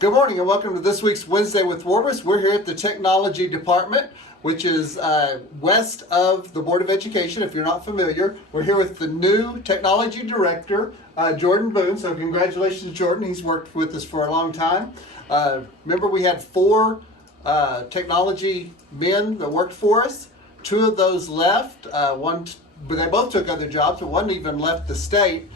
Good morning and welcome to this week's Wednesday with Warvis. We're here at the Technology Department, which is west of the Board of Education, if you're not familiar. We're here with the new Technology Director, Jordan Boone. So congratulations, Jordan. He's worked with us for a long time. Remember, we had 4 technology men that worked for us. 2 of those left. They both took other jobs, but one even left the state.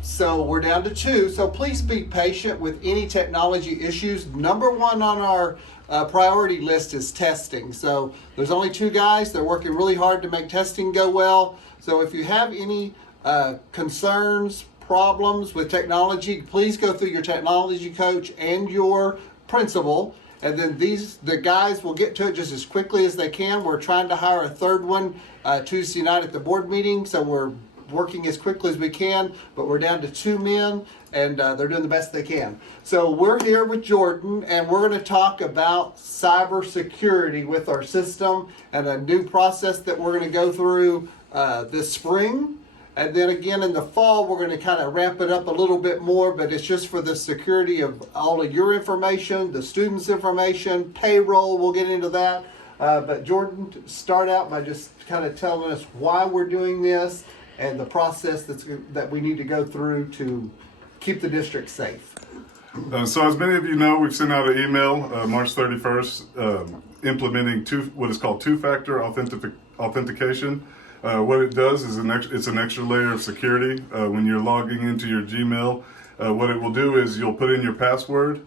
So we're down to 2. So please be patient with any technology issues. Number 1 on our priority list is testing. So there's only 2 guys. They're working really hard to make testing go well. So if you have any concerns, problems with technology, please go through your technology coach and your principal. And then the guys will get to it just as quickly as they can. We're trying to hire a 3rd one Tuesday night at the board meeting. So we're working as quickly as we can, but we're down to 2 men, and they're doing the best they can. So we're here with Jordan, and we're going to talk about cybersecurity with our system and a new process that we're going to go through this spring. And then again in the fall, we're going to kind of ramp it up a little bit more, but it's just for the security of all of your information, the students' information, payroll, we'll get into that. But Jordan, start out by just kind of telling us why we're doing this and the process that we need to go through to keep the district safe. So as many of you know, we've sent out an email March 31st implementing what is called two-factor authentication. What it does is it's an extra layer of security. When you're logging into your Gmail, what it will do is you'll put in your password,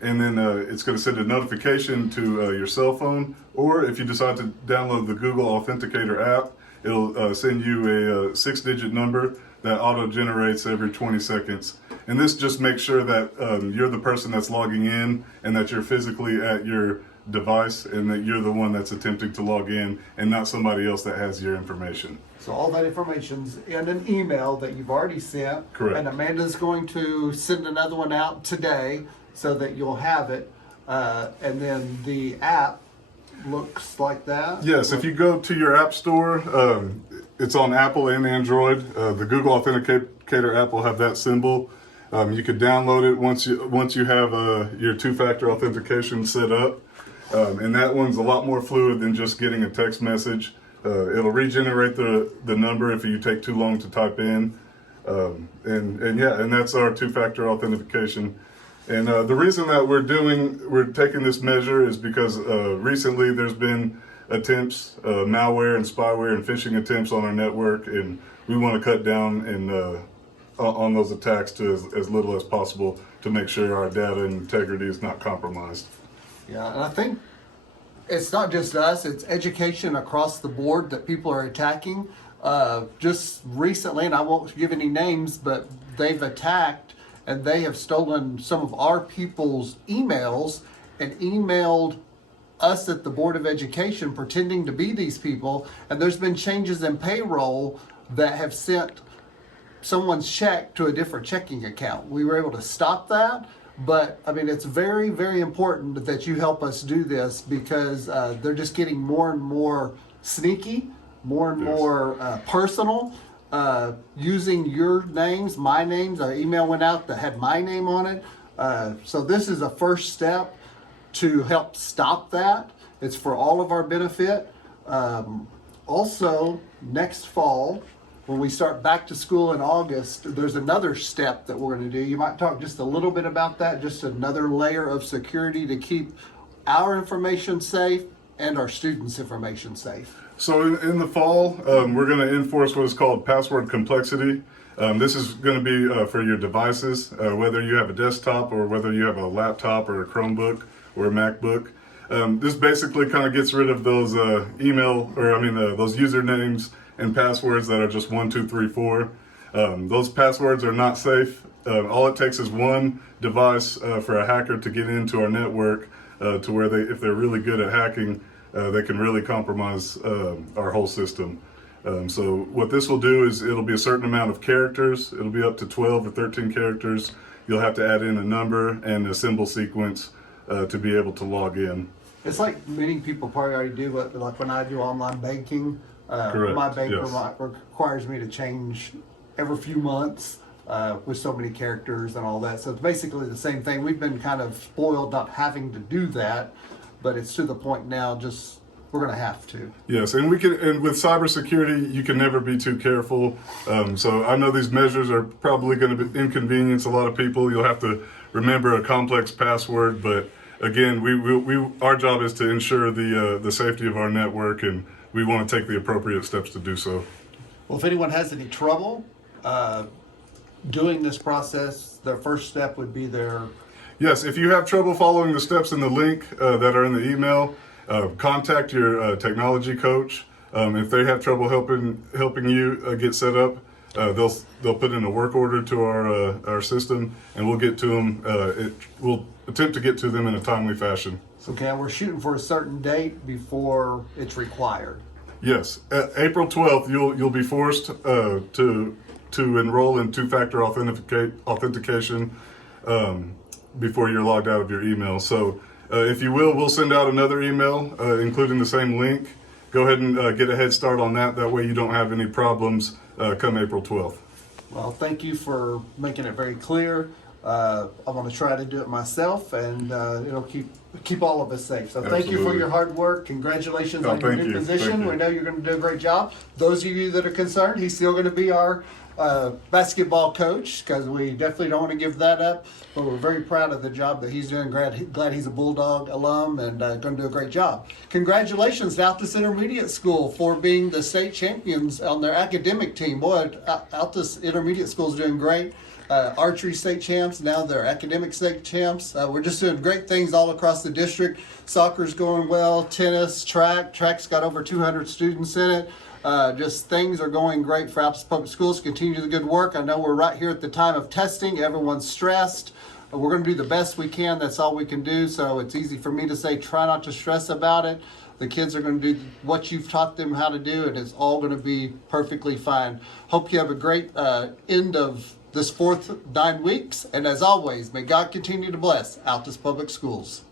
and then it's going to send a notification to your cell phone, or if you decide to download the Google Authenticator app, it'll send you a 6-digit number that auto-generates every 20 seconds. And this just makes sure that you're the person that's logging in and that you're physically at your device and that you're the one that's attempting to log in and not somebody else that has your information. So all that information's in an email that you've already sent. Correct. And Amanda's going to send another one out today so that you'll have it. And then the app looks like that. Yes, if you go to your app store, it's on Apple and Android. The Google Authenticator app will have that symbol. You could download it once you have your two-factor authentication set up. And that one's a lot more fluid than just getting a text message. It'll regenerate the number if you take too long to type in. And that's our two-factor authentication. And the reason that we're taking this measure is because recently there's been attempts, malware and spyware and phishing attempts on our network, and we want to cut down on those attacks to as little as possible to make sure our data integrity is not compromised. Yeah, and I think it's not just us, it's education across the board that people are attacking. Just recently, and I won't give any names, but they've attacked and they have stolen some of our people's emails and emailed us at the Board of Education pretending to be these people. And there's been changes in payroll that have sent someone's check to a different checking account. We were able to stop that. But I mean, it's very, very important that you help us do this because they're just getting more and more sneaky, more and more personal. Using your names, my names. An email went out that had my name on it. So this is a first step to help stop that. It's for all of our benefit. Also, next fall, when we start back to school in August, there's another step that we're going to do. You might talk just a little bit about that, just another layer of security to keep our information safe and our students' information safe. So in the fall, we're going to enforce what is called password complexity. This is going to be for your devices, whether you have a desktop or whether you have a laptop or a Chromebook or a MacBook. This basically kind of gets rid of those those usernames and passwords that are just 1, 2, 3, 4. Those passwords are not safe. All it takes is one device for a hacker to get into our network to where if they're really good at hacking, they can really compromise our whole system. So what this will do is it'll be a certain amount of characters. It'll be up to 12 or 13 characters. You'll have to add in a number and a symbol sequence to be able to log in. It's like many people probably already do, but like when I do online banking, Correct. my banker Yes. requires me to change every few months with so many characters and all that. So it's basically the same thing. We've been kind of spoiled not having to do that, but it's to the point now just we're going to have to. Yes, and with cybersecurity, you can never be too careful. So I know these measures are probably going to inconvenience a lot of people. You'll have to remember a complex password, but again, our job is to ensure the safety of our network, and we want to take the appropriate steps to do so. Well, if anyone has any trouble doing this process, their first step would be Yes, if you have trouble following the steps in the link that are in the email, contact your technology coach. If they have trouble helping you get set up, they'll put in a work order to our system, and we'll get to them. We'll attempt to get to them in a timely fashion. Okay, we're shooting for a certain date before it's required. Yes, April 12th, you'll be forced to enroll in two-factor authentication before you're logged out of your email. So if you will, we'll send out another email including the same link. Go ahead and get a head start on that. That way you don't have any problems come April 12th. Well, thank you for making it very clear. I'm going to try to do it myself, and it'll keep all of us safe. So thank you for your hard work. Congratulations on your new position. We know you're going to do a great job. Those of you that are concerned, he's still going to be our basketball coach, because we definitely don't want to give that up. But we're very proud of the job that he's doing. Glad he's a Bulldog alum and going to do a great job. Congratulations to Altus Intermediate School for being the state champions on their academic team. Boy, Altus Intermediate School is doing great. Archery state champs, now they're academic state champs. We're just doing great things all across the district. Soccer's going well, tennis, track's got over 200 students in it. Just things are going great for Altus Public Schools. Continue the good work. I know we're right here at the time of testing. Everyone's stressed. We're going to do the best we can. That's all we can do. So it's easy for me to say, try not to stress about it. The kids are going to do what you've taught them how to do, and it's all going to be perfectly fine. Hope you have a great end of this 4th 9 weeks. And as always, may God continue to bless Altus Public Schools.